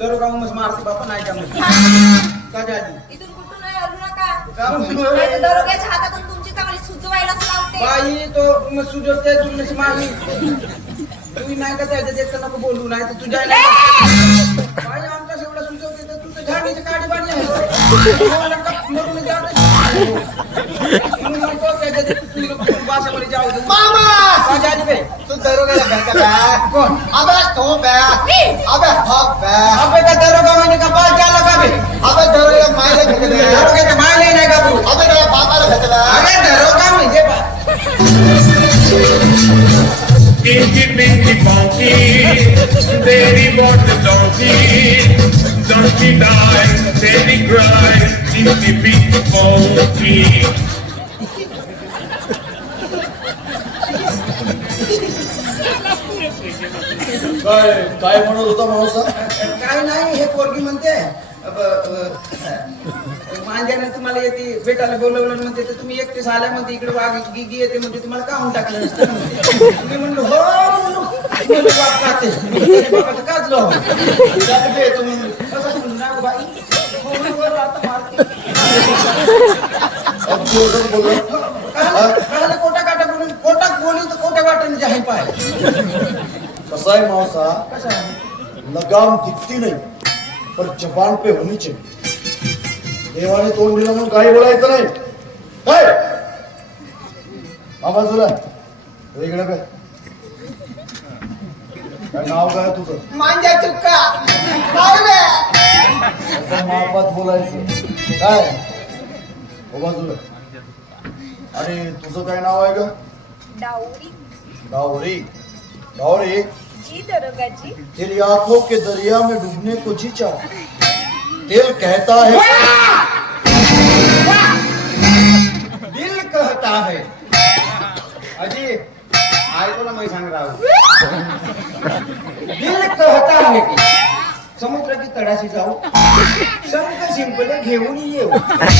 दरोगा मग मारते बापा नाही का मग का जाजी इथून कुठून हलू नका. का नाही तर दरोग्याच्या हातातून तुमची चांगली सुजवायलाच लावते. बाई तो मग सुजवते तुझी मामी तुम्ही नाही का त्याच्यात एक नको बोलू नाही तर तुझ्या बाई आमचा एवढा सुजवते तर तुझं झाडीची काडी बांधली आहे मरून म्हणून म्हणतो त्याच्यात भाषामध्ये जाऊ दे मामा का जाजी बे तू दरोगाला भेटला बॅ कोण अबे तो बॅ अबे हक बॅ अबे का दरोगा म्हणजे का बाल जाला का बे अबे दरोगाला मायला भेटला दरोग्याचं मायले नाही का तू अबे त्या बापाला भेटला अरे दरोगा म्हणजे Pinky, pinky, funky, daddy bought the donkey, donkey died, daddy cried, pinky, pinky, funky. काय म्हणत होता माणसा काय नाही हे पोरगी म्हणते मांज्याने तुम्हाला येते भेटायला बोलवलं म्हणते तर तुम्ही एकटेच आल्या म्हणते इकडे वाघ गिगी येते म्हणजे तुम्हाला काहून टाकलं नसतं म्हणते. मी म्हणलो हो म्हणलो बाप खाते बापाचं काचलो असं म्हणून ना बाई फोनवर आता मारते. कळालं कोटा काटा बोलून कोटा बोलू तर कोट्या वाटाने जाहीर पाय कसा है मावसा कसं आहे लगाम दिखती नहीं पर जबान पे होनी चाहिए देवाने तोंड दिलं म्हणून काही बोलायचं नाही काय मामा तुला इकडे काय काय नाव काय तुझं मांजा चुक्का असं मापात बोलायचं काय हो बाजूला आणि तुझं काय नाव आहे का डावरी गावरी गावरी जी दरोगाची. तेरी आंखों के दरिया में डूबने को जी चाह दिल कहता है दिल कहता है अजी ऐको ना मैं सांग रहा हूं दिल कहता है की समुद्राची तळाशी जाऊ संत शिंपले घेऊन येऊ